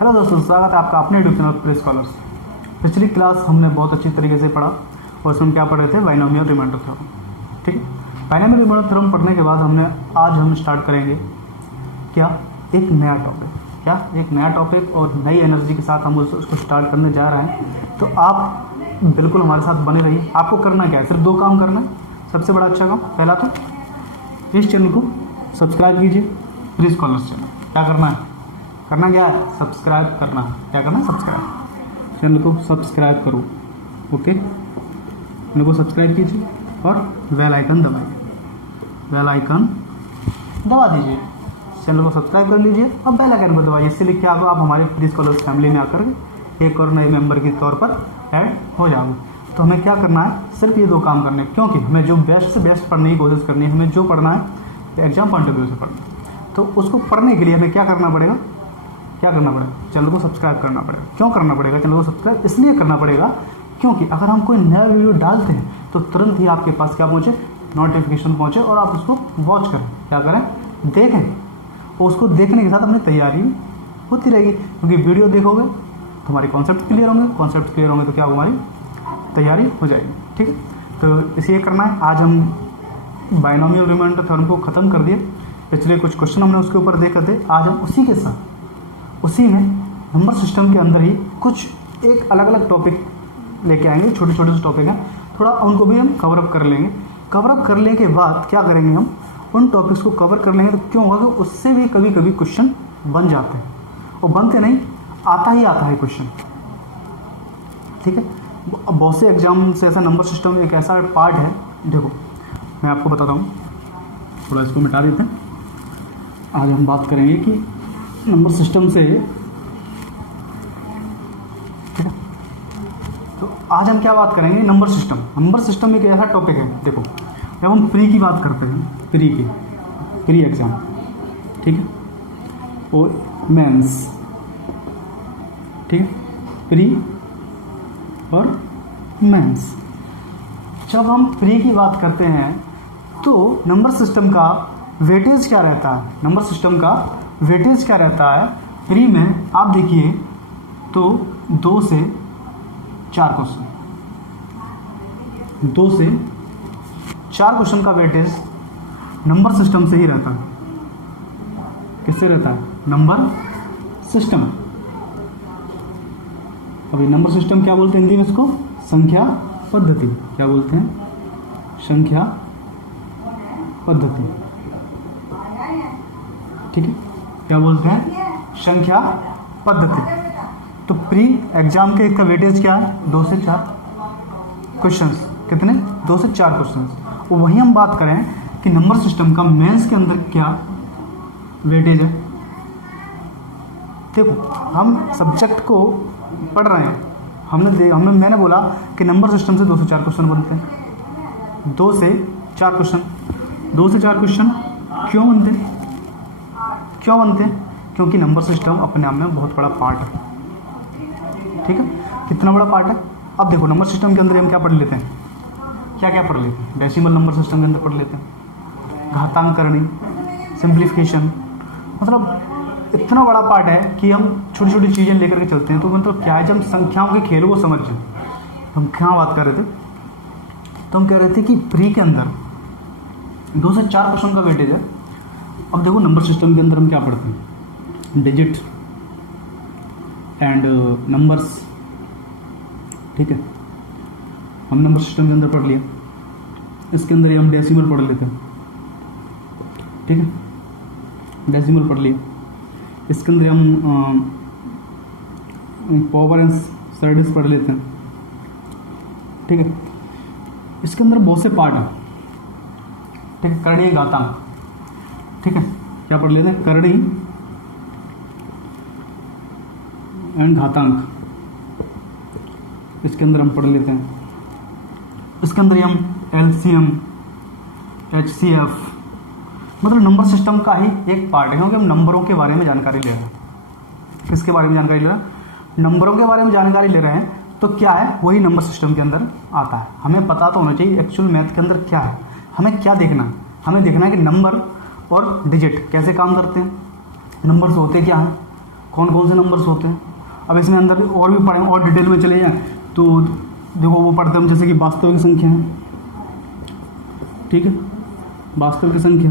Hello दोस्तों, स्वागत है आपका अपने यूट्यूब चैनल प्रेस स्कॉलर्स। पिछली क्लास हमने बहुत अच्छी तरीके से पढ़ा और उसमें क्या पढ़े थे, बाइनोमियल रिमाइंडर थ्योरम। ठीक है, बाइनोमियल रिमाइंडर थ्योरम पढ़ने के बाद आज हम स्टार्ट करेंगे क्या, एक नया टॉपिक और नई एनर्जी के साथ हम उसको स्टार्ट करने जा रहे हैं। तो आप बिल्कुल हमारे साथ बने रहिए। आपको करना क्या है, सिर्फ 2 काम करना है। सबसे बड़ा अच्छा काम, पहला तो इस चैनल को सब्सक्राइब कीजिए, प्रेस स्कॉलर्स चैनल। क्या करना है, क्या है, सब्सक्राइब करना है। क्या करना है, सब्सक्राइब, चैनल को सब्सक्राइब करो। ओके, चैनल को सब्सक्राइब कीजिए और बेल आइकन दबाइए, दबा दीजिए। चैनल को सब्सक्राइब कर लीजिए और बेल आइकन को दबाइए। इससे क्या होगा, आप हमारे प्रेस स्कॉलर्स फैमिली में आकर एक और नए मेंबर के तौर पर ऐड हो जाओगे। तो हमें क्या करना है, सिर्फ ये 2 काम करने हैं, क्योंकि हमें जो बेस्ट से बेस्ट पढ़ने की कोशिश करनी है। हमें जो पढ़ना है एग्जाम पॉइंट ऑफ व्यू से पढ़ना है। तो उसको पढ़ने के लिए हमें क्या करना पड़ेगा, चैनल को सब्सक्राइब करना पड़ेगा। क्यों करना पड़ेगा चैनल को सब्सक्राइब? इसलिए करना पड़ेगा क्योंकि अगर हम कोई नया वीडियो डालते हैं तो तुरंत ही आपके पास क्या पहुँचे, नोटिफिकेशन पहुँचे और आप उसको वॉच करें। क्या करें, देखें। और उसको देखने के साथ अपनी तैयारी होती रहेगी, क्योंकि वीडियो देखोगे तो हमारे कॉन्सेप्ट क्लियर होंगे, तो क्या होगा, हमारी तैयारी हो जाएगी। ठीक है, तो इसे करना है। आज हम बाइनोमियल रिमाइंडर थ्योरम को ख़त्म कर दिए। पिछले कुछ क्वेश्चन हमने उसके ऊपर देखे थे। आज हम उसी में नंबर सिस्टम के अंदर ही कुछ एक अलग अलग टॉपिक लेके आएंगे। छोटे छोटे से टॉपिक हैं, थोड़ा उनको भी हम कवर अप कर लेंगे। कवर अप करने के बाद क्या करेंगे, हम उन टॉपिक्स को कवर कर लेंगे। तो क्यों होगा कि उससे भी कभी कभी क्वेश्चन बन जाते हैं, और बनते नहीं, आता है क्वेश्चन। ठीक है, बहुत से एग्जाम से ऐसा नंबर सिस्टम एक ऐसा पार्ट है। देखो मैं आपको बताता हूँ, थोड़ा इसको मिटा देते हैं। आज हम बात करेंगे कि नंबर सिस्टम से, ठीक है, तो आज हम क्या बात करेंगे, नंबर सिस्टम एक ऐसा टॉपिक है। देखो जब हम प्री की बात करते हैं, प्री एग्जाम, ठीक है, और मेंस, ठीक है, प्री और मेंस। जब हम प्री की बात करते हैं तो नंबर सिस्टम का वेटेज क्या रहता है, प्री में आप देखिए तो 2 से 4 क्वेश्चन का वेटेज नंबर सिस्टम से ही रहता है। किससे रहता है, नंबर सिस्टम। अभी नंबर सिस्टम क्या बोलते हैं हिंदी में इसको, संख्या पद्धति। क्या बोलते हैं, संख्या पद्धति। ठीक है, क्या बोलते हैं, संख्या पद्धति। तो प्री एग्जाम के इसका वेटेज क्या है, 2 से 4 क्वेश्चंस। कितने, 2 से 4 क्वेश्चंस। और वही हम बात करें कि नंबर सिस्टम का मेंस के अंदर क्या वेटेज है। देखो हम सब्जेक्ट को पढ़ रहे हैं, मैंने बोला कि नंबर सिस्टम से 2 से 4 क्वेश्चन बनते हैं। 2 से 4 क्वेश्चन क्यों बनते हैं, क्योंकि नंबर सिस्टम अपने आप में बहुत बड़ा पार्ट है। ठीक है, कितना बड़ा पार्ट है। अब देखो नंबर सिस्टम के अंदर हम क्या पढ़ लेते हैं, डेसिमल नंबर सिस्टम के अंदर पढ़ लेते हैं, घातांक करनी, सिंप्लीफिकेशन। मतलब इतना बड़ा पार्ट है कि हम छोटी छोटी चीज़ें लेकर के चलते हैं। तो मतलब क्या है, जब हम संख्याओं के खेल को समझें, हम क्या बात कर रहे थे, तो हम कह रहे थे कि प्री के अंदर 2 से 4 क्वेश्चन का वेटेज है। अब देखो नंबर सिस्टम के अंदर हम क्या पढ़ते हैं, डिजिट एंड नंबर्स। ठीक है, हम नंबर सिस्टम के अंदर पढ़ लिए, इसके अंदर ही हम डेसिमल पढ़ लेते हैं। ठीक है, डेसिमल पढ़ लिए, इसके अंदर हम पावर एंड सर्डिस पढ़ लेते हैं। ठीक है, इसके अंदर बहुत से पार्ट हैं। ठीक है, करणी घातांक। ठीक है, क्या पढ़ लेते हैं, करणी एंड घातांक। इसके अंदर हम पढ़ लेते हैं, इसके अंदर ही हम LCM, HCF, मतलब नंबर सिस्टम का ही एक पार्ट है। क्योंकि हम नंबरों के बारे में जानकारी ले रहे हैं। किसके बारे में जानकारी ले रहे हैं, नंबरों के बारे में जानकारी ले रहे हैं। तो क्या है, वही नंबर सिस्टम के अंदर आता है। हमें पता तो होना चाहिए एक्चुअल मैथ के अंदर क्या है। हमें क्या देखना है, हमें देखना है कि नंबर और डिजिट कैसे काम करते हैं, नंबर्स होते क्या हैं, कौन कौन से नंबर्स होते हैं। अब इसमें अंदर और भी पढ़ें और डिटेल में चले जाएं तो देखो वो पढ़ते हम जैसे कि वास्तविक संख्या है, ठीक है, वास्तविक संख्या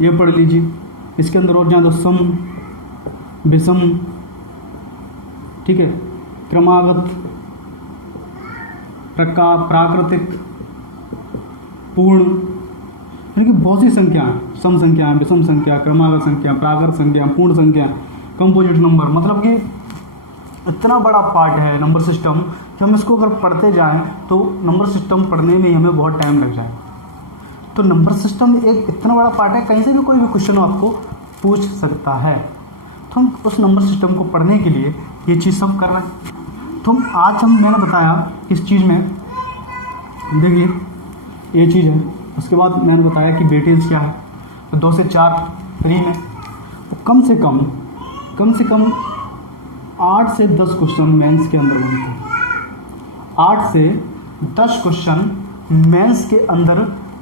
ये पढ़ लीजिए। इसके अंदर और जाए तो सम, विषम, ठीक है, क्रमागत, प्राकृतिक, पूर्ण, यानी कि बहुत सी संख्या है, सम संख्या, विषम संख्या, क्रमागत संख्या, प्राकृत संख्या, पूर्ण संख्या, कंपोजिट नंबर। मतलब कि इतना बड़ा पार्ट है नंबर सिस्टम कि हम इसको अगर पढ़ते जाएं तो नंबर सिस्टम पढ़ने में हमें बहुत टाइम लग जाएगा। तो नंबर सिस्टम एक इतना बड़ा पार्ट है, कहीं से भी कोई भी क्वेश्चन आपको पूछ सकता है। तो हम उस नंबर सिस्टम को पढ़ने के लिए ये चीज़ सब कर रहे हैं। तो आज मैंने बताया इस चीज़ में, देखिए ये चीज़ है। उसके बाद मैंने बताया कि वेटेज क्या है। तो 2 से 4 फ्री में तो कम से कम 8 से 10 क्वेश्चन मेंस के अंदर बनते हैं। 8 से 10 क्वेश्चन मेंस के अंदर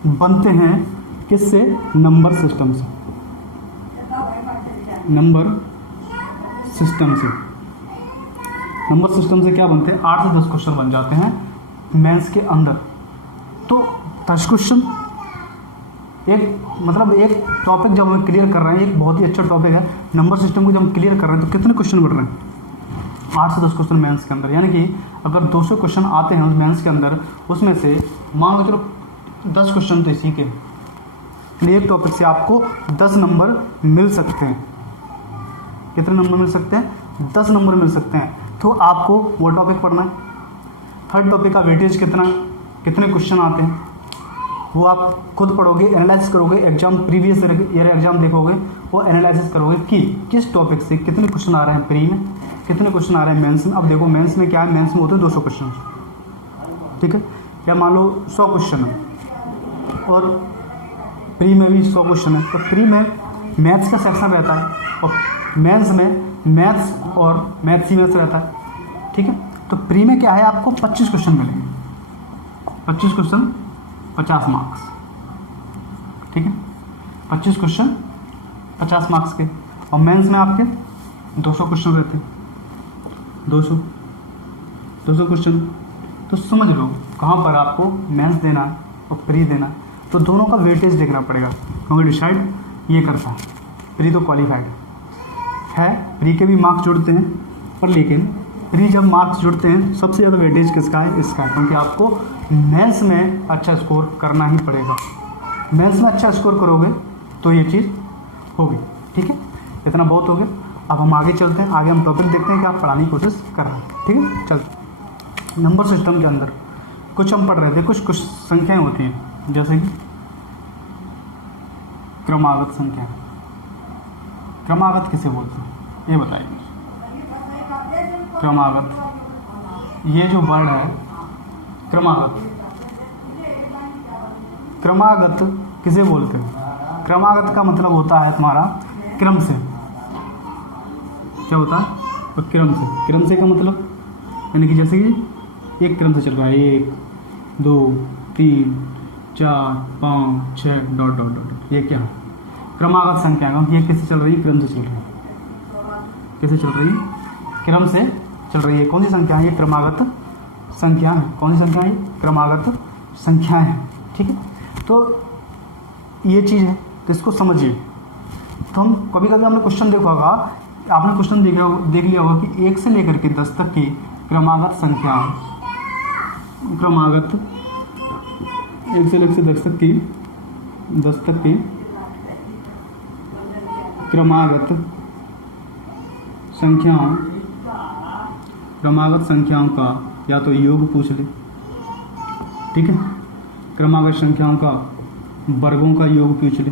बनते हैं। किससे? नंबर सिस्टम से। नंबर सिस्टम से क्या बनते हैं? 8 से 10 क्वेश्चन बन जाते हैं मेंस के अंदर। तो 10 क्वेश्चन एक टॉपिक जब हम क्लियर कर रहे हैं, एक बहुत ही अच्छा टॉपिक है नंबर सिस्टम को जब हम क्लियर कर रहे हैं तो कितने क्वेश्चन बढ़ रहे हैं? 8 से 10 क्वेश्चन मेंस के अंदर। यानी कि अगर 200 क्वेश्चन आते हैं मेंस के अंदर, उसमें से मान लो चलो 10 क्वेश्चन तो इसी के, एक टॉपिक से आपको 10 नंबर मिल सकते हैं। कितने नंबर मिल सकते हैं? 10 नंबर मिल सकते हैं। तो आपको वो टॉपिक पढ़ना है। थर्ड टॉपिक का वेटेज कितना, कितने क्वेश्चन आते हैं, वो आप खुद पढ़ोगे, एनालाइसिस करोगे, एग्जाम प्रीवियस ईयर एग्जाम देखोगे, वो एनालाइसिस करोगे कि किस टॉपिक से कितने क्वेश्चन आ रहे हैं प्री में, कितने क्वेश्चन आ रहे हैं मेंस में। अब देखो मेंस में क्या है, मेंस में होते हैं 200 क्वेश्चन, ठीक है, या मान लो 100 क्वेश्चन है और प्री में भी 100 क्वेश्चन है। तो प्री में मैथ्स का सेक्शन रहता है और मेंस में मैथ्स और मैथ्स ही मैथ्स रहता है, ठीक है। तो प्री में क्या है, आपको 25 क्वेश्चन मिलेंगे, 25 क्वेश्चन 50 मार्क्स, ठीक है, 25 क्वेश्चन 50 मार्क्स के। और मेंस में आपके 200 क्वेश्चन रहते हैं, 200 क्वेश्चन। तो समझ लो कहाँ पर आपको मेंस देना है और प्री देना है। तो दोनों का वेटेज देखना पड़ेगा, क्योंकि डिसाइड ये करता है। प्री तो क्वालिफाइड है, प्री के भी मार्क्स जुड़ते हैं, पर लेकिन प्री जब मार्क्स जुड़ते हैं सबसे ज़्यादा वेटेज किसका है? इसका, क्योंकि आपको मेंस में अच्छा स्कोर करना ही पड़ेगा। मेंस में अच्छा स्कोर करोगे तो ये चीज़ होगी, ठीक है। इतना बहुत हो गया, अब हम आगे चलते हैं। आगे हम टॉपिक देखते हैं कि आप पढ़ाने की कोशिश कर रहे हैं, ठीक है। चलते नंबर सिस्टम के अंदर कुछ हम पढ़ रहे थे, कुछ संख्याएं होती हैं, जैसे कि क्रमागत संख्या। क्रमागत किसे बोलते हैं ये बताइए। क्रमागत, ये जो वर्ड है क्रमागत किसे बोलते हैं? क्रमागत का मतलब होता है तुम्हारा क्रम से। क्या होता है? तो क्रम से का मतलब यानी कि जैसे कि एक क्रम से चल रहा है, 1 2 3 4 5 6 ... ये क्या है? क्रमागत संख्या। ये किससे चल रही है? क्रम से चल रही है। किससे चल रही है? क्रम से चल रही है। कौन सी संख्या है? ये क्रमागत संख्या है। कौन सी संख्या है? क्रमागत संख्या है, ठीक है। तो ये चीज़ है, तो इसको समझिए। तो हम कभी हमने क्वेश्चन देखा होगा, आपने क्वेश्चन देख लिया होगा कि 1 से लेकर के 10 तक की क्रमागत संख्या, 1 से लेकर 10 तक की क्रमागत संख्याओं का या तो योग पूछ ले, ठीक है। क्रमागत संख्याओं का वर्गों का योग पूछ ले,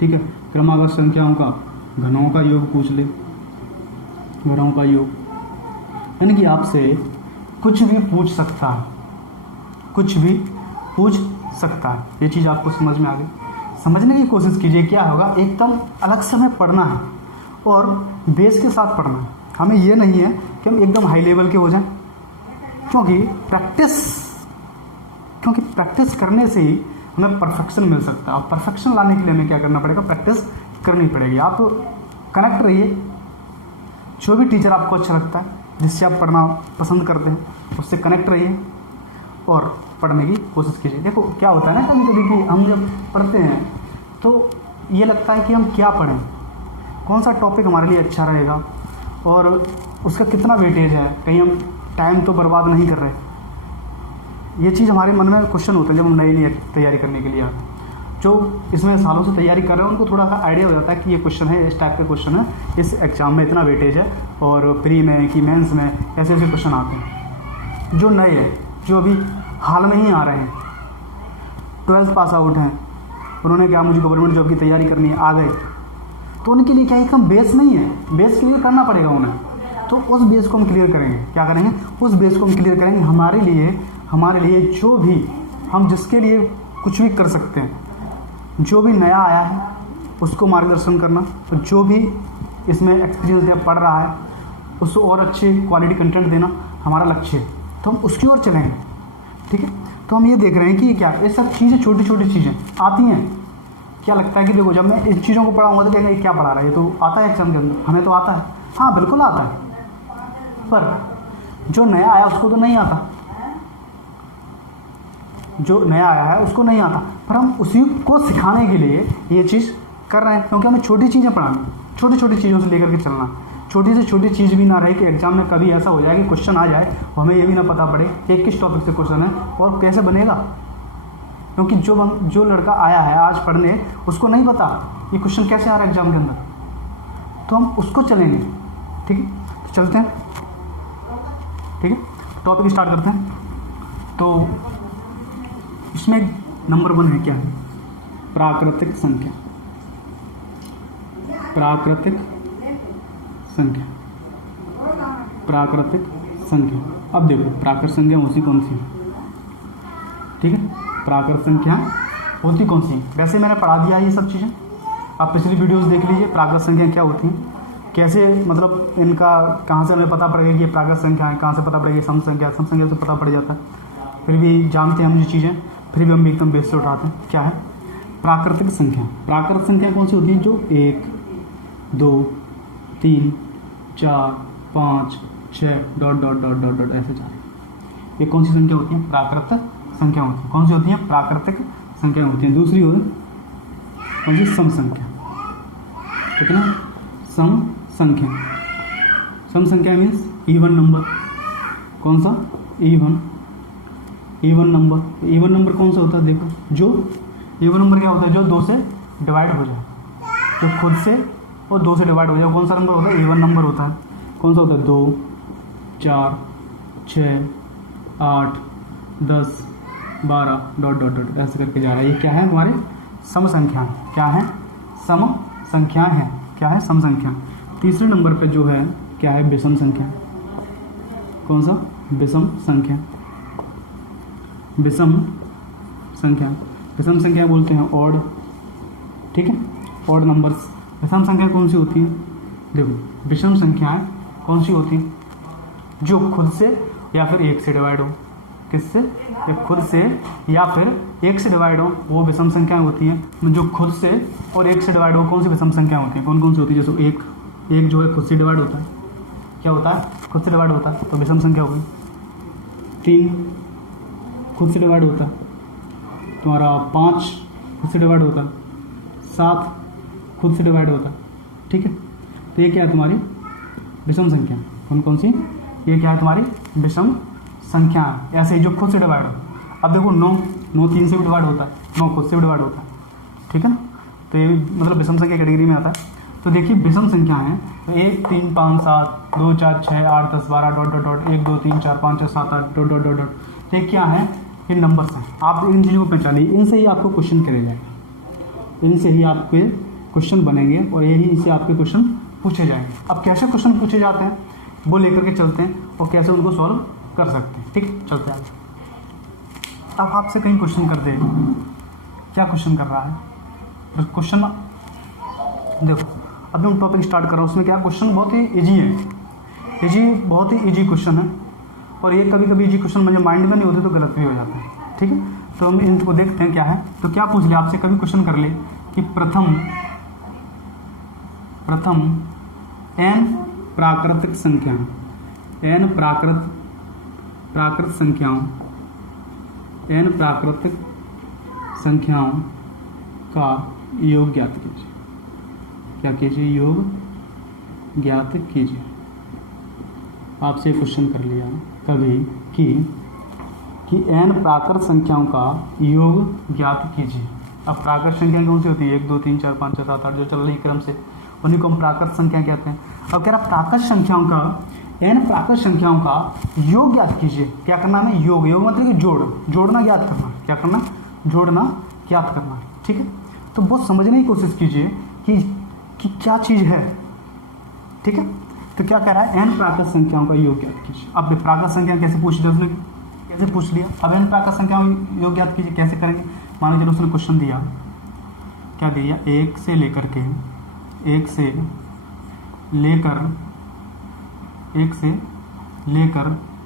ठीक है। क्रमागत संख्याओं का घनों का योग पूछ ले, घनों का योग, यानी कि आपसे कुछ भी पूछ सकता है, कुछ भी पूछ सकता है। ये चीज़ आपको समझ में आ गई। समझने की कोशिश कीजिए। क्या होगा, एकदम अलग से हमें पढ़ना है और बेस के साथ पढ़ना है। हमें ये नहीं है कि हम एकदम हाई लेवल के हो जाएं, क्योंकि प्रैक्टिस करने से ही हमें परफेक्शन मिल सकता है। और परफेक्शन लाने के लिए हमें क्या करना पड़ेगा? प्रैक्टिस करनी पड़ेगी। आप कनेक्ट रहिए, जो भी टीचर आपको अच्छा लगता है, जिससे आप पढ़ना पसंद करते हैं, उससे कनेक्ट रहिए और पढ़ने की कोशिश कीजिए। देखो क्या होता है ना, कभी कभी कि हम जब पढ़ते हैं तो ये लगता है कि हम क्या पढ़ें, कौन सा टॉपिक हमारे लिए अच्छा रहेगा और उसका कितना वेटेज है, कहीं हम टाइम तो बर्बाद नहीं कर रहे। ये चीज़ हमारे मन में क्वेश्चन होता है जब हम नई नई तैयारी करने के लिए आते हैं। जो इसमें सालों से तैयारी कर रहे हैं उनको थोड़ा सा आइडिया हो जाता है कि ये क्वेश्चन है, इस टाइप का क्वेश्चन है, इस एग्ज़ाम में इतना वेटेज है और प्री में कि मेंस में ऐसे ऐसे क्वेश्चन आते हैं। जो नए हैं, जो अभी हाल में ही आ रहे हैं, 12th पास आउट हैं, उन्होंने क्या मुझे गवर्नमेंट जॉब की तैयारी करनी है, आ गए, तो उनके लिए क्या एकदम बेस नहीं है, बेस क्लियर करना पड़ेगा उन्हें। तो उस बेस को हम क्लियर करेंगे, क्या करेंगे, उस बेस को हम क्लियर करेंगे। हमारे लिए जो भी हम जिसके लिए कुछ भी कर सकते हैं, जो भी नया आया है उसको मार्गदर्शन करना, तो जो भी इसमें एक्सपीरियंस या पढ़ रहा है उसको और अच्छे क्वालिटी कंटेंट देना हमारा लक्ष्य है, तो हम उसकी ओर चलेंगे। ठीक है, तो हम ये देख रहे हैं कि क्या ये सब चीज़ें, छोटी छोटी चीज़ें आती हैं। क्या लगता है कि देखो जब मैं इन चीज़ों को पढ़ाऊँगा तो कहेंगे क्या पढ़ा रहा है, ये तो आता है एग्जाम के अंदर, हमें तो आता है। हाँ बिल्कुल आता है, पर जो नया आया उसको तो नहीं आता, जो नया आया है उसको नहीं आता, पर हम उसी को सिखाने के लिए ये चीज़ कर रहे हैं, क्योंकि हमें छोटी चीज़ें पढ़ानी, छोटी छोटी चीज़ों से लेकर के चलना। छोटी से छोटी चीज़ भी ना रहे कि एग्जाम में कभी ऐसा हो जाए कि क्वेश्चन आ जाए और हमें ये भी ना पता पड़े कि किस टॉपिक से क्वेश्चन है और कैसे बनेगा, क्योंकि जो लड़का आया है आज पढ़ने, उसको नहीं पता ये क्वेश्चन कैसे आ रहा है एग्जाम के अंदर, तो हम उसको चलेंगे। ठीक है, तो चलते हैं। ठीक है, टॉपिक स्टार्ट करते हैं। तो इसमें नंबर 1 है क्या है, प्राकृतिक संख्या। प्राकृतिक संख्या, प्राकृतिक संख्या। अब देखो प्राकृतिक संख्या होती कौन सी, ठीक है, प्राकृतिक संख्या होती कौन सी। वैसे मैंने पढ़ा दिया है ये सब चीज़ें, आप पिछली वीडियोस देख लीजिए प्राकृतिक संख्या क्या होती हैं, कैसे मतलब इनका कहाँ से हमें पता पड़ेगा कि ये प्राकृतिक संख्या है, कहाँ से पता पड़ेगा सम संख्या, सम संख्या से पता पड़ जाता है। फिर भी जानते हैं हम ये चीज़ें, फिर भी हम एकदम बेस से उठाते हैं। क्या है प्राकृतिक संख्या। प्राकृतिक संख्या कौन सी होती है, जो 1 2 3 4 5 6 dot dot dot dot dot ऐसे जा रही है, ये कौन सी संख्या होती है, प्राकृतिक संख्या होती है। कौन सी होती है, प्राकृतिक संख्या होती है। दूसरी होती कौन सी, सम संख्या। कितना, सम संख्या। सम संख्या मीन्स इवन नंबर। कौन सा, इवन नंबर। इवन नंबर कौन सा होता है, देखो जो इवन नंबर क्या होता है, जो 2 से डिवाइड हो जाए, जो खुद से और 2 से डिवाइड हो जाए, कौन सा नंबर होता है, इवन नंबर होता है। कौन सा होता है, 2 4 6 8 10 12 डॉट डॉट डॉट ऐसे करके जा रहा है। ये क्या है, हमारे सम संख्या। क्या है, सम संख्या है। क्या है, सम संख्या। तीसरे नंबर पे जो है क्या है, विषम संख्या। कौन सा, विषम संख्या। विषम संख्या, विषम संख्या बोलते हैं ऑड। ठीक है, ऑड नंबर्स। विषम संख्या कौन सी होती है, देखो विषम संख्याएं कौन सी होती है, जो खुद से या फिर 1 से डिवाइड हो। किससे, या खुद से या फिर 1 से डिवाइड हो, वो विषम संख्याएं होती हैं। जो खुद से और 1 से डिवाइड हो, कौन सी विषम संख्या होती है, कौन कौन सी होती है। जैसे एक जो है खुद से डिवाइड होता है, क्या होता है, खुद से डिवाइड होता है, तो विषम संख्या होगी। 3 खुद से डिवाइड होता है तुम्हारा, 5 खुद से डिवाइड होता है, 7 खुद से डिवाइड होता है। ठीक है, तो ये क्या है, तुम्हारी विषम संख्या। कौन कौन सी, ये क्या है, तुम्हारी विषम संख्या। ऐसे ही जो खुद से डिवाइड हो। अब देखो 9 3 से भी डिवाइड होता है, 9 खुद से भी डिवाइड होता है। ठीक है ना, तो ये भी मतलब विषम संख्या कैटेगरी में आता है। तो देखिए विषम संख्या है, तो 1 3 5 7 2 4 6 8 10 12 dot dot dot 1 2 3 4 5 6 7 8 dot dot dot dot. ये क्या है, ये नंबर्स हैं। आप इन चीज़ों को पहचानिए, इनसे ही आपको क्वेश्चन करे जाएगा, इनसे ही आपके क्वेश्चन बनेंगे और यही इनसे आपके क्वेश्चन पूछे जाएंगे। अब कैसे क्वेश्चन पूछे जाते हैं वो लेकर के चलते हैं और कैसे उनको सॉल्व कर सकते हैं। ठीक, चलते हैं। अब आपसे कहीं क्वेश्चन कर दे, क्या क्वेश्चन कर रहा है, तो क्वेश्चन देखो अभी हम टॉपिक स्टार्ट कर रहे हैं, उसमें क्या क्वेश्चन बहुत ही ईजी है, बहुत ही ईजी क्वेश्चन है। और ये कभी कभी ईजी क्वेश्चन मुझे माइंड में नहीं होते तो गलत भी हो जाता है। ठीक है, तो हम इनको देखते हैं क्या है। तो क्या पूछ ले आपसे, कभी क्वेश्चन कर ले कि प्रथम प्रथम n प्राकृतिक संख्याओं, n प्राकृत संख्याओं, n प्राकृतिक संख्याओं का योग ज्ञात कीजिए। क्या कीजिए? योग ज्ञात कीजिए। आपसे क्वेश्चन कर लिया कभी कि n प्राकृत संख्याओं का योग ज्ञात कीजिए। अब प्राकृत संख्या कौन सी होती है? 1 2 3 4 5 6 7 8 जो चल रही क्रम से, उन्हीं को हम प्राकृत संख्या कहते हैं। अब कह रहा प्राकृत संख्याओं का, n प्राकृत संख्याओं का योग ज्ञात कीजिए। क्या करना है? योग मतलब कि जोड़ना ज्ञात करना। क्या करना? जोड़ना ज्ञात करना। ठीक है, तो बहुत समझने की कोशिश कीजिए कि क्या चीज़ है। ठीक है, तो क्या कह रहा है? n प्राकृत संख्याओं का योग ज्ञात कीजिए। अब प्राकृत संख्या कैसे पूछ लिया उसने? कैसे पूछ लिया? अब n प्राकृत संख्याओं का योग ज्ञात कीजिए कैसे करेंगे? मान लीजिए उसने क्वेश्चन दिया, क्या दिया? 1 से लेकर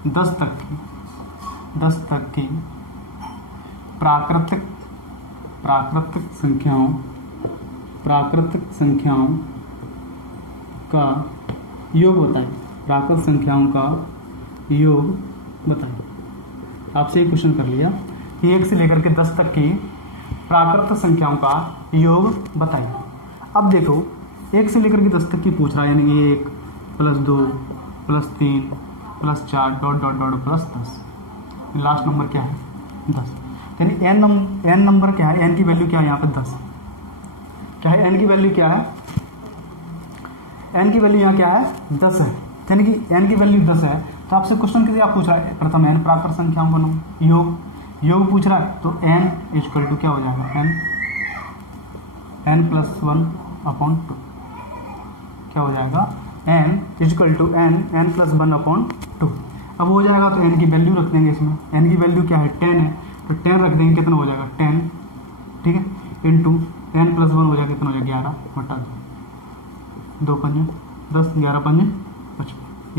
10 तक की प्राकृतिक संख्याओं का योग बताइए। प्राकृत संख्याओं का योग बताइए। आपसे एक क्वेश्चन कर लिया कि 1 से लेकर के 10 तक की प्राकृत संख्याओं का योग बताइए। अब देखो 1 से लेकर के 10 तक की पूछ रहा है, यानी 1 + 2 + 3 + 4 ... प्लस 10। लास्ट नंबर क्या है? 10। यानी n नंबर क्या है? n की वैल्यू क्या है यहाँ पे? 10। क्या है? n की वैल्यू क्या है? n की वैल्यू यहाँ क्या है? 10 है। यानी कि n की वैल्यू 10 है। तो आपसे क्वेश्चन क्या पूछ रहा है? प्रथम n प्राकृत संख्याओं का योग पूछ रहा है। तो n = क्या हो जाएगा? n + 1/2 क्या हो जाएगा? n = n + 1/2। अब हो जाएगा तो n की वैल्यू रख देंगे इसमें। n की वैल्यू क्या है? 10 है, तो 10 रख देंगे। कितना हो जाएगा? 10। ठीक है, इंटू n + 1 हो जाएगा। कितना हो जाएगा? 11/2 2 5 10 11 5 55।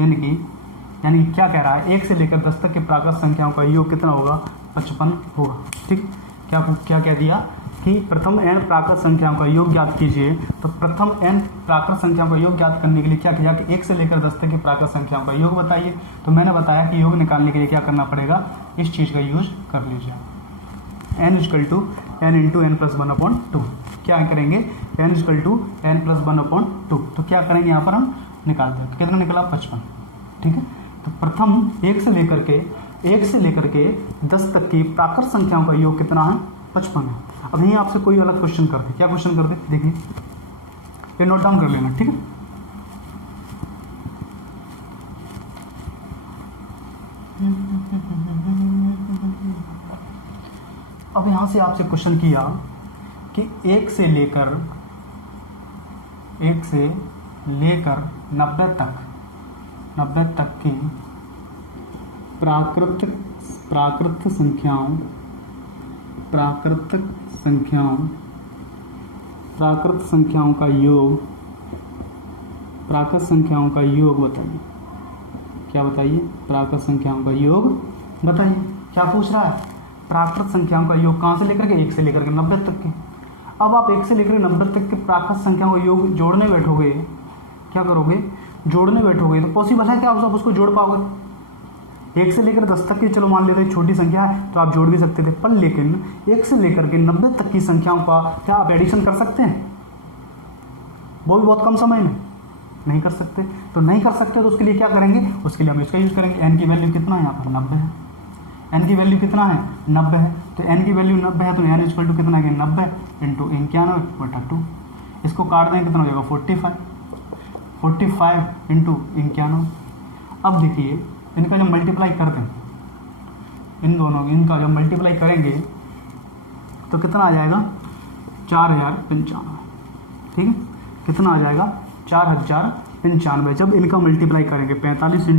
यानी क्या कह रहा है? 1 से लेकर 10 तक के प्राकृत संख्याओं का योग कितना होगा? 55 होगा। ठीक, क्या कह दिया कि प्रथम n प्राकृत संख्याओं का योग ज्ञात कीजिए। तो प्रथम n प्राकृत संख्याओं का योग ज्ञात करने के लिए क्या किया कि 1 से लेकर 10 तक की प्राकृत संख्याओं का योग बताइए। तो मैंने बताया कि योग निकालने के लिए क्या करना पड़ेगा? इस चीज़ का यूज कर लीजिए। n = n × n + 1/2। क्या करेंगे? n = n + 1/2। तो क्या करेंगे? यहाँ पर हम निकाल दें। कितना निकला? 55। ठीक है, तो प्रथम 1 से लेकर के 10 तक की प्राकृत संख्याओं का योग कितना है? 55 है। अब यहीं आपसे कोई अलग क्वेश्चन करते। क्या क्वेश्चन करते? देखिए, ये नोट डाउन कर लेना। ठीक है, अब यहां से आपसे क्वेश्चन किया कि 1 से लेकर 90 तक की प्राकृत संख्याओं का योग बताइए। क्या बताइए? प्राकृत संख्याओं का योग बताइए। क्या पूछ रहा है? प्राकृत संख्याओं का योग कहाँ से लेकर के? 1 से लेकर के 90 तक के। अब आप 1 से लेकर 90 तक के प्राकृत संख्याओं का योग जोड़ने बैठोगे, क्या करोगे? जोड़ने बैठोगे तो पॉसिबल है कि आप उसको जोड़ पाओगे? 1 से लेकर 10 तक की चलो मान लेते हैं छोटी संख्या है तो आप जोड़ भी सकते थे, पर लेकिन 1 से लेकर के 90 तक की संख्याओं का क्या आप एडिशन कर सकते हैं? वो भी बहुत कम समय में नहीं कर सकते। तो नहीं कर सकते तो उसके लिए क्या करेंगे? उसके लिए हम इसका यूज करेंगे। n की वैल्यू कितना है? यहाँ पर 90 है। n की वैल्यू कितना है? 90 है। तो n की वैल्यू 90 है तो n = कितना है? 90 × 91/2। इसको काट देंगे कितना हो जाएगा? 45 × 91। अब देखिए इनका जब मल्टीप्लाई कर दें, इनका जब मल्टीप्लाई करेंगे तो कितना आ जाएगा? 4095। ठीक है, कितना आ जाएगा? 4095। जब इनका मल्टीप्लाई करेंगे 45 ×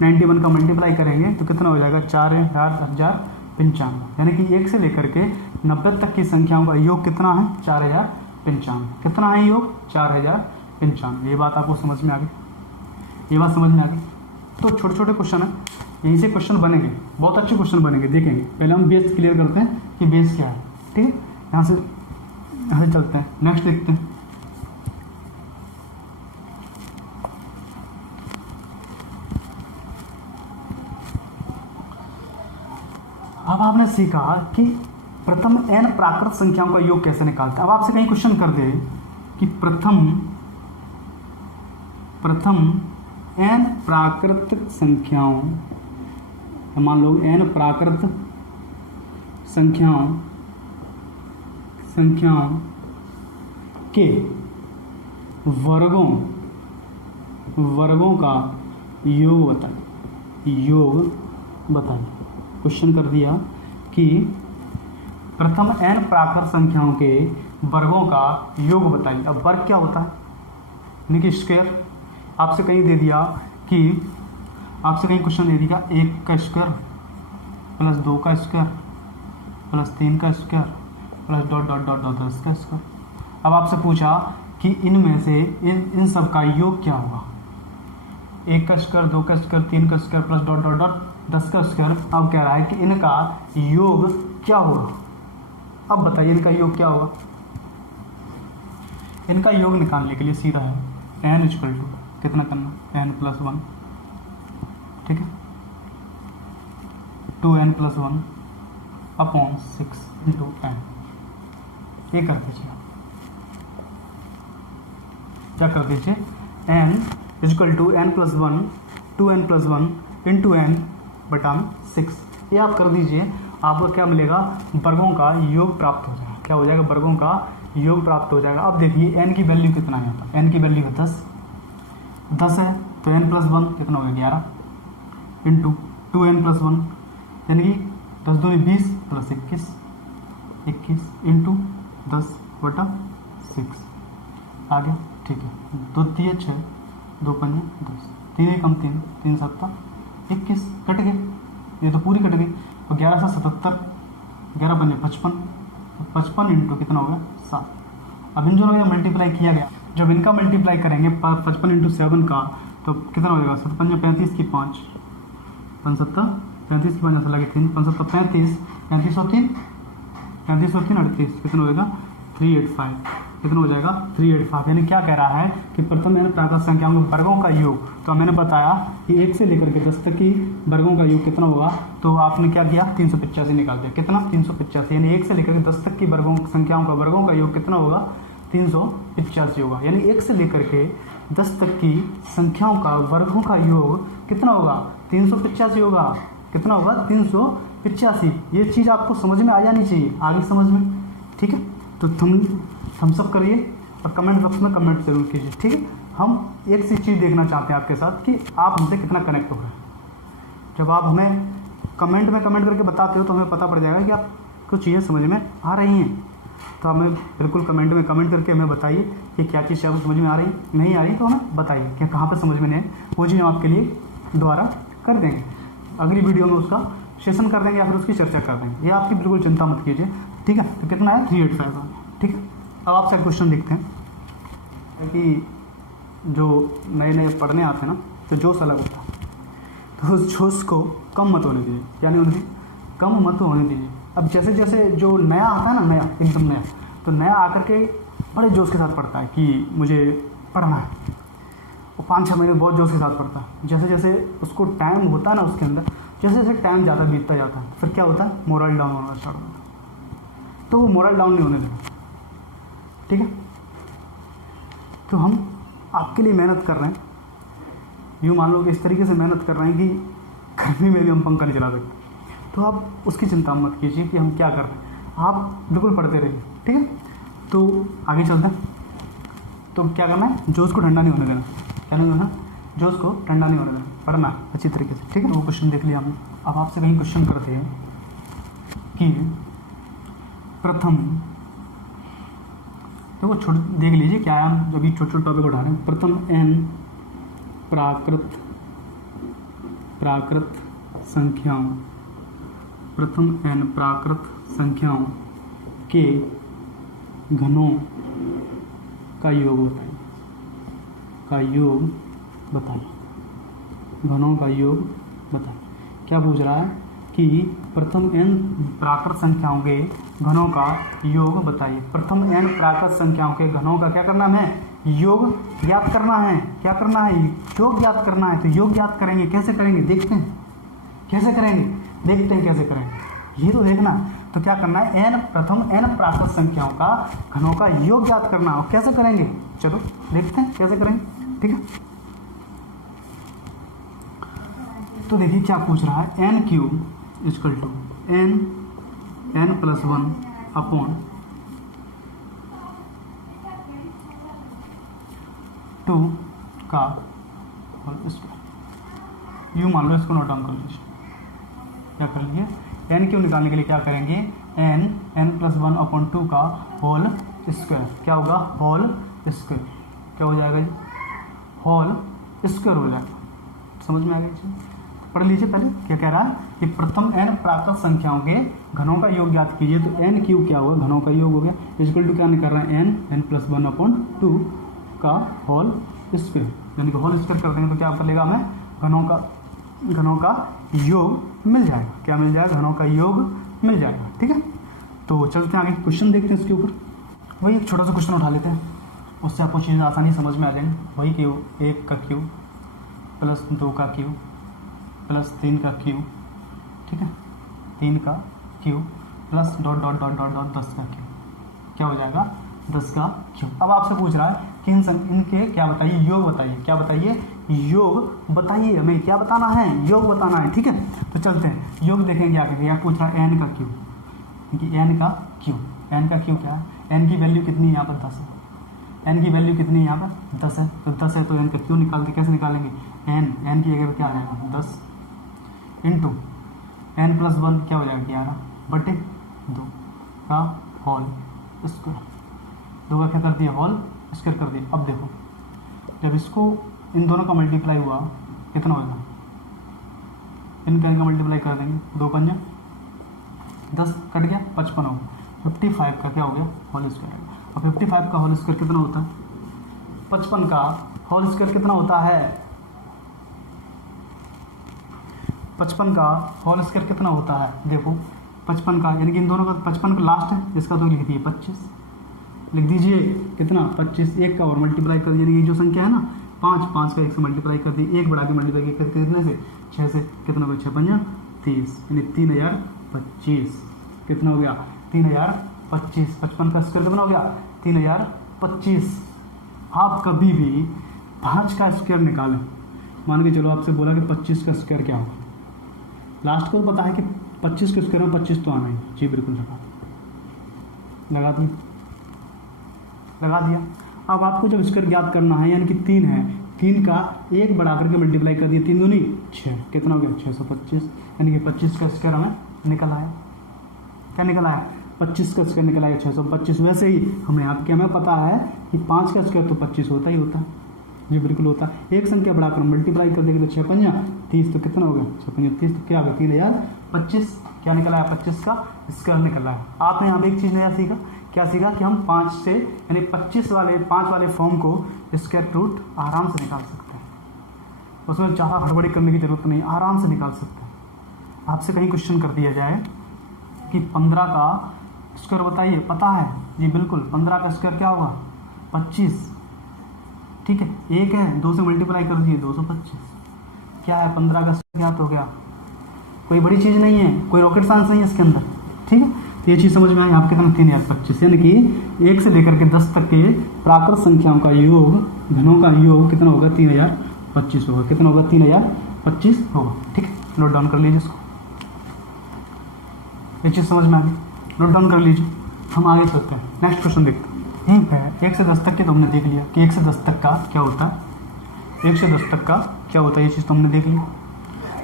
91 का मल्टीप्लाई करेंगे तो कितना हो जाएगा? 4095। यानी कि 1 से लेकर के 90 तक की संख्याओं का योग कितना है? 4095। कितना है योग? 4095। ये बात आपको समझ में आ गई? ये बात समझ में आ गई? तो छोटे छोटे क्वेश्चन है, यहीं से क्वेश्चन बनेंगे, बहुत अच्छे क्वेश्चन बनेंगे, देखेंगे। पहले हम बेस क्लियर करते हैं कि बेस क्या है। ठीक है, यहाँ से चलते हैं, नेक्स्ट देखते हैं। अब आपने सीखा कि प्रथम n प्राकृत संख्याओं का योग कैसे निकालते हैं। अब आपसे कहीं क्वेश्चन कर दे कि प्रथम n प्राकृत संख्याओं, मान लो n प्राकृत संख्याओं के वर्गों का योग बताइए। क्वेश्चन कर दिया कि प्रथम n प्राकृत संख्याओं के वर्गों का योग बताइए। अब वर्ग क्या होता है, यानी कि स्क्वायर। आपसे कहीं दे दिया कि आपसे कहीं क्वेश्चन दे दिया 1 का स्क्वायर प्लस 2 का स्क्वायर प्लस 3 का square plus dot dot dot dot 10 का स्क्वायर। अब आपसे पूछा कि इनमें से इन सब का योग क्या होगा। 1 का स्क्वायर, 2 का स्क्वायर, 3 का square plus dot dot dot 10 का स्क्वायर। अब कह रहा है कि इनका योग क्या होगा। अब बताइए इनका योग क्या होगा। इनका योग निकालने के लिए सीधा है n इक्वल टू कितना करना, n प्लस 1, ठीक है, 2n plus 1 upon 6 into n। ये कर दीजिए, क्या कर दीजिए, n equal to n plus 1 2n plus 1 into n बटा 6। ये आप कर दीजिए, आपको क्या मिलेगा, वर्गों का योग प्राप्त हो जाएगा। क्या हो जाएगा, वर्गों का योग प्राप्त हो जाएगा। अब देखिए n की वैल्यू कितना है, n की वैल्यू है 10 है, तो n प्लस 1 कितना हो गया 11 इंटू 2n प्लस 1 यानी कि 10 दूनी 20 प्लस 21 इंटू 10 बटा 6 आ गया, ठीक है। 2 दिए 6, 2 पंजे 10, 3 कम 3, 3 7 21 कट गए, ये तो पूरी कट गई। और 11 से 77, 11 पंजे 55, 55 इंटू कितना हो गया 7। अब इन दोनों का मल्टीप्लाई किया गया, जब इनका मल्टीप्लाई करेंगे 55 इंटू 7 का तो कितना हो जाएगा, 7 पंजे 35 की 5, 75 35 की 5 ऐसा लगे 3, 75 35, 35 और 3 38, कितना हो जाएगा 385, कितना हो जाएगा 385। यानी क्या कह रहा है कि प्रथम n प्राकृत संख्याओं के वर्गों का योग। तो मैंने बताया कि 1 से लेकर के 10 तक की वर्गों का योग कितना होगा, तो आपने क्या किया 385 निकाल दिया। कितना 385, यानी 1 से लेकर के 10 तक की वर्गों संख्याओं का वर्गों का योग कितना होगा 385 होगा। यानी 1 से लेकर के 10 तक की संख्याओं का वर्गों का योग कितना होगा 385 होगा। कितना होगा 385। ये चीज़ आपको समझ में आ जानी चाहिए, आगे समझ में, ठीक है। तो हम सब करिए और कमेंट बॉक्स में कमेंट जरूर कीजिए, ठीक है। हम एक सी चीज़ देखना चाहते हैं आपके साथ कि आप हमसे कितना कनेक्ट हो गए। जब आप हमें कमेंट में कमेंट करके बताते हो तो हमें पता पड़ जाएगा कि आप कुछ चीज़ें समझ में आ रही हैं। तो हमें बिल्कुल कमेंट में कमेंट करके हमें बताइए कि क्या चीज़ आपको समझ में आ रही, नहीं आ रही तो हमें बताइए कि कहाँ पर समझ में नहीं है, वो चीज़ हम आपके लिए दोबारा कर देंगे। अगली वीडियो में उसका सेशन कर देंगे या फिर उसकी चर्चा कर देंगे, ये आपकी बिल्कुल चिंता मत कीजिए, ठीक है। तो कितना है 385, ठीक है। अब आपसे क्वेश्चन देखते हैं कि जो नए नए पढ़ने आते हैं ना, तो जोश अलग होता है, तो उस जोश को कम मत होने दीजिए, यानी उनकी कम मत होने दीजिए। अब जैसे जैसे जो नया आता है ना, नया एकदम नया, तो नया आकर के बड़े जोश के साथ पढ़ता है कि मुझे पढ़ना है, वो 5-6 महीने बहुत जोश के साथ पढ़ता है। जैसे जैसे उसको टाइम होता है ना उसके अंदर, जैसे जैसे टाइम ज़्यादा बीतता जाता है, फिर क्या होता है मोरल डाउन होना स्टार्ट होता है। तो वो मोरल डाउन नहीं होने देगा, ठीक है। तो हम आपके लिए मेहनत कर रहे हैं, यूँ मान लो कि इस तरीके से मेहनत कर रहे हैं कि गर्मी में भी हम पंखा नहीं चला सकते। तो आप उसकी चिंता मत कीजिए कि हम क्या कर रहे हैं, आप बिल्कुल पढ़ते रहिए, ठीक है। तो आगे चलते हैं। तो क्या करना है, जोश को ठंडा नहीं होने देना, क्या नहीं होना, जोश को ठंडा नहीं होने देना, पढ़ना है अच्छी तरीके से, ठीक है। वो क्वेश्चन देख लिया हमने। अब आपसे कहीं क्वेश्चन करते हैं कि प्रथम, तो वो छोटे देख लीजिए क्या है, हम अभी छोटे छोटे टॉपिक उठा रहे हैं। प्रथम n प्राकृत संख्याओं, प्रथम n प्राकृत संख्याओं के घनों का योग बताइए, का योग बताइए, घनों का योग बताइए। क्या पूछ रहा है कि प्रथम n प्राकृत संख्याओं के घनों का योग बताइए। प्रथम n प्राकृत संख्याओं के घनों का क्या करना है, योग ज्ञात करना है। क्या करना है, योग ज्ञात करना है। तो योग ज्ञात करेंगे, कैसे करेंगे देखते हैं, कैसे करेंगे देखते हैं कैसे करेंगे। ये तो देखना। तो क्या करना है, n प्रथम n प्राकृत संख्याओं का घनों का योग ज्ञात करना। और कैसे करेंगे, चलो देखते हैं कैसे करेंगे। ठीक है, तो देखिए क्या पूछ रहा है, n cube equal to n plus 1 upon 2 का होल स्क्वायर। यू मान लो, इसको नोट डाउन कर लीजिए। क्या कर लीजिए, n क्यूब निकालने के लिए क्या करेंगे, n प्लस 1 अपॉन 2 का होल स्क्वायर। क्या होगा, होल स्क्वायर। क्या हो जाएगा जी, होल स्क्वायर हो जाएगा। समझ में आ गया जी, पढ़ लीजिए पहले क्या कह रहा है कि प्रथम n प्राकृत संख्याओं के घनों का योग ज्ञात कीजिए। तो n क्यूब क्या होगा, घनों का योग हो गया, इक्वल टू क्या निकल रहा है, n प्लस 1 अपॉन 2 का होल स्क्वायर। यानी कि होल स्क्वायर कर देंगे तो क्या मिलेगा हमें, घनों का योग मिल जाएगा। क्या मिल जाएगा, घनों का योग मिल जाएगा। ठीक है, तो चलते हैं आगे, क्वेश्चन देखते हैं इसके ऊपर। वही एक छोटा सा क्वेश्चन उठा लेते हैं, उससे आपको चीज़ें आसानी समझ में आ जाएंगी। वही क्यूब 1 का क्यूब प्लस 2 का क्यूब प्लस 3 का क्यूब, ठीक है, 3 का cube plus dot dot dot dot dot 10 का क्यूब। क्या हो जाएगा, 10 का क्यूब। अब आपसे पूछ रहा है कि इनके क्या बताइए, योग बताइए। क्या बताइए, योग बताइए, हमें क्या बताना है, योग बताना है। ठीक है, तो चलते हैं योग देखेंगे आगे। क्या पूछ रहा है, n का क्यूब, क्योंकि n का क्यूब क्या है, n की वैल्यू कितनी है यहाँ पर, 10 है। n की वैल्यू कितनी है यहाँ पर, 10 है। तो 10 है तो n का क्यूब निकालते, कैसे निकालेंगे, n की जगह क्या आ जाएगा, 10 इंटू n प्लस 1 क्या हो जाएगा, 11 बटे 2 का होल स्क्वायर। 2 का क्या कर दिया, होल स्क्वायर कर दिया। अब देखो, जब इसको इन दोनों का मल्टीप्लाई हुआ कितना होगा, इनका मल्टीप्लाई कर देंगे, 2 पंजा 10 कट गया, 55 हो, 55 का क्या हो गया, होल स्क्वायर। और 55 का होल स्क्वायर कितना होता है, 55 का होल स्क्वायर कितना होता है, 55 का होल स्क्वायर कितना होता है, देखो 55 का, यानी कि इन दोनों का 55 का लास्ट है, इसका तो लिख दिए 25, लिख दीजिए कितना, 25। एक का और मल्टीप्लाई कर दिया, ये जो संख्या है ना 5 का 1 से मल्टीप्लाई कर दी, एक बढ़ा के मल्टीप्लाई कर कितने से, 6 से, कितना हो गया, 6 पंजा 30, यानी 3025। कितना हो गया, 3025। 55 का स्क्वायर कितना हो गया, 3025। आप कभी भी 5 का स्क्वायर निकालें, मान के चलो आपसे बोला कि 25 का स्क्वायर क्या होगा, लास्ट को पता है कि 25 के स्क्वायर में 25 तो आना ही, जी बिल्कुल लगा दिया। अब आपको जब स्क्वायर ज्ञात करना है, यानी कि 3 है, 3 का 1 बढ़ा करके मल्टीप्लाई कर दिया, 3 दूनी 6, कितना हो गया, 625। यानी कि 25 का स्क्वायर हमें निकल आया। क्या निकल आया, 25 का स्क्वायर निकल आया 625। वैसे ही हमें पता है कि 5 का स्क्वायर तो 25 होता ही होता है, जी बिल्कुल होता है। एक संख्या बढ़ाकर मल्टीप्लाई कर देंगे तो 6 पंजा 30, तो कितना हो गया, 6 पंजा 30, तो क्या हो गया, 3025। क्या निकल आया, 25 का स्क्वायर निकल आया। आपने यहाँ पे एक चीज़ नया सीखा, क्या सीखा कि हम 5 से यानी 5 वाले फॉर्म को स्क्वायर रूट आराम से निकाल सकते हैं, उसमें ज़्यादा हड़बड़ी करने की जरूरत नहीं, आराम से निकाल सकते हैं। आपसे कहीं क्वेश्चन कर दिया जाए कि 15 का स्क्वायर बताइए, पता है जी बिल्कुल, 15 का स्क्वायर क्या होगा, 25, ठीक है, 1 है, 2 से मल्टीप्लाई कर दीजिए, 225। क्या है, 15 का स्क्वायर ज्ञात हो गया, कोई बड़ी चीज़ नहीं है, कोई रॉकेट साइंस नहीं है इसके अंदर। ठीक है, ये चीज़ समझ में आई आपके, कितना 3025, यानी कि 1 से लेकर के 10 तक के प्राकृत संख्याओं का योग, घनों का योग कितना होगा, 3025 होगा। कितना होगा, 3025 होगा। ठीक है, नोट डाउन कर लीजिए इसको, एक चीज़ समझ में आ गई, नोट डाउन कर लीजिए। हम आगे चलते हैं, नेक्स्ट क्वेश्चन देखते हैं। ठीक है, 1 से 10 तक के तो हमने देख लिया कि 1 से 10 तक का क्या होता है, 1 से 10 तक का क्या होता है, ये चीज़ तो हमने देख ली।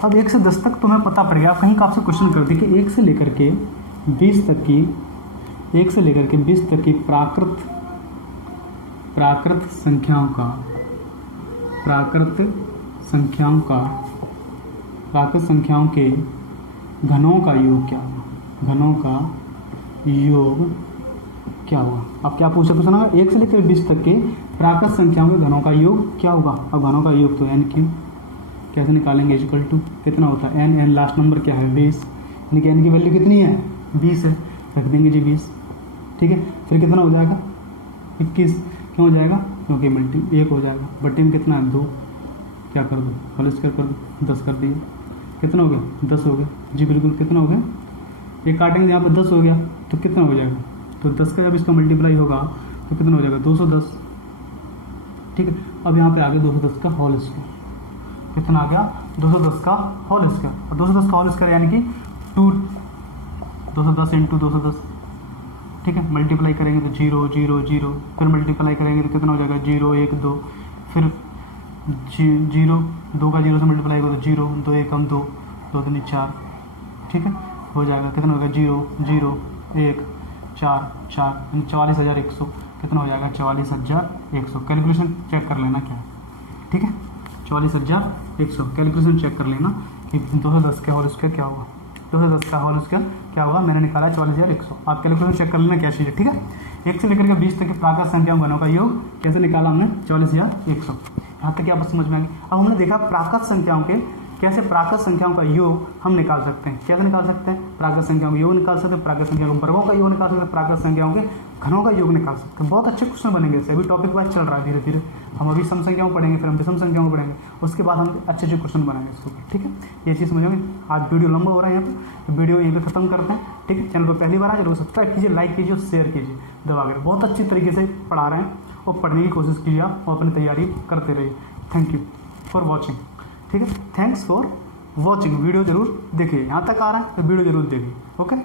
अब 1 से 10 तक तुम्हें पता पड़ गया, कहीं का आपसे क्वेश्चन कर दी कि 1 से लेकर के 20 तक की, 1 से लेकर के 20 तक की प्राकृत संख्याओं के घनों का योग क्या होगा, घनों का योग क्या होगा। अब क्या पूछा क्वेश्चन, 1 से लेकर 20 तक के प्राकृत संख्याओं के घनों का योग क्या होगा। अब घनों का योग तो n क्यों, कैसे निकालेंगे, इक्वल टू कितना होता है, n लास्ट नंबर क्या है, 20, यानी कि n की वैल्यू कितनी है, 20 है, रख देंगे जी 20। ठीक है, फिर कितना हो जाएगा, 21। क्यों हो जाएगा, क्योंकि मल्टी 1 हो जाएगा, बटे में कितना है, 2, क्या कर दो, होल स्क्वायर कर दो, 10 कर दिए, कितना हो गया, 10 हो गया, जी बिल्कुल, कितना हो गया, ये काटेंगे यहाँ पे 10 हो गया तो कितना हो जाएगा, तो 10 का जब इसका मल्टीप्लाई होगा तो कितना हो जाएगा 210। ठीक है, अब यहाँ पे आ गया 210 का होल स्क्वायर, कितना आ गया 210 का होल स्क्वायर, और 210 का होल स्क्वायर यानी कि 210 इंटू 210। ठीक है, मल्टीप्लाई करेंगे तो 0 0 0, फिर मल्टीप्लाई करेंगे तो कितना हो जाएगा 0 1 2, फिर 0 2 का 0 से मल्टीप्लाई करो तो 0 2 1 2 2 3 4। ठीक है, हो जाएगा कितना होगा 0 0 1 4 4 44,100, कितना हो जाएगा 44,100। कैलकुलेशन चेक कर लेना क्या है। ठीक है, 44,100 कैलकुलेशन चेक कर लेना कि 210 का होल स्क्वायर क्या होगा, 210 का होल स्क्वायर क्या होगा, मैंने निकाला 44,100। आप कैलकुलेशन चेक कर लेना क्या चीज़ है। ठीक है, 1 से लेकर के 20 तक के प्राकृत संख्याओं गणों का योग कैसे निकाला हमने 44,100। यहाँ तक क्या बस समझ में आ गई। अब हमने देखा प्राकृत संख्याओं के कैसे प्राकृत संख्याओं का योग हम निकाल सकते हैं। कैसे निकाल सकते हैं, प्राकृत संख्याओं का योग निकाल सकते हैं, प्राकृत संख्याओं के वर्गों का योग निकाल सकते हैं, प्राकृत संख्याओं के घनों का योग निकाल सकते हैं। बहुत अच्छे क्वेश्चन बनेंगे इससे, अभी टॉपिक वाइज चल रहा है धीरे धीरे। हम अभी सम संख्याओं पढ़ेंगे, फिर हम विषम संख्याओं पढ़ेंगे, उसके बाद हम अच्छे अच्छे क्वेश्चन बनाएंगे इसको। ठीक है, ये चीज़ समझोगे। आज वीडियो लंबा हो रहा है यहाँ पे, तो वीडियो यहीं पे खत्म करते हैं। ठीक है, चैनल पर पहली बार आए जरूर सब्सक्राइब कीजिए, लाइक कीजिए और शेयर कीजिए दबा कर। बहुत अच्छी तरीके से पढ़ा रहे हैं और पढ़ने की कोशिश कीजिए आप, और अपनी तैयारी करते रहिए। Thank you for watching. ठीक है, थैंक्स फॉर वॉचिंग। वीडियो जरूर देखिए, यहाँ तक आ रहा है तो वीडियो जरूर देखिए। ओके।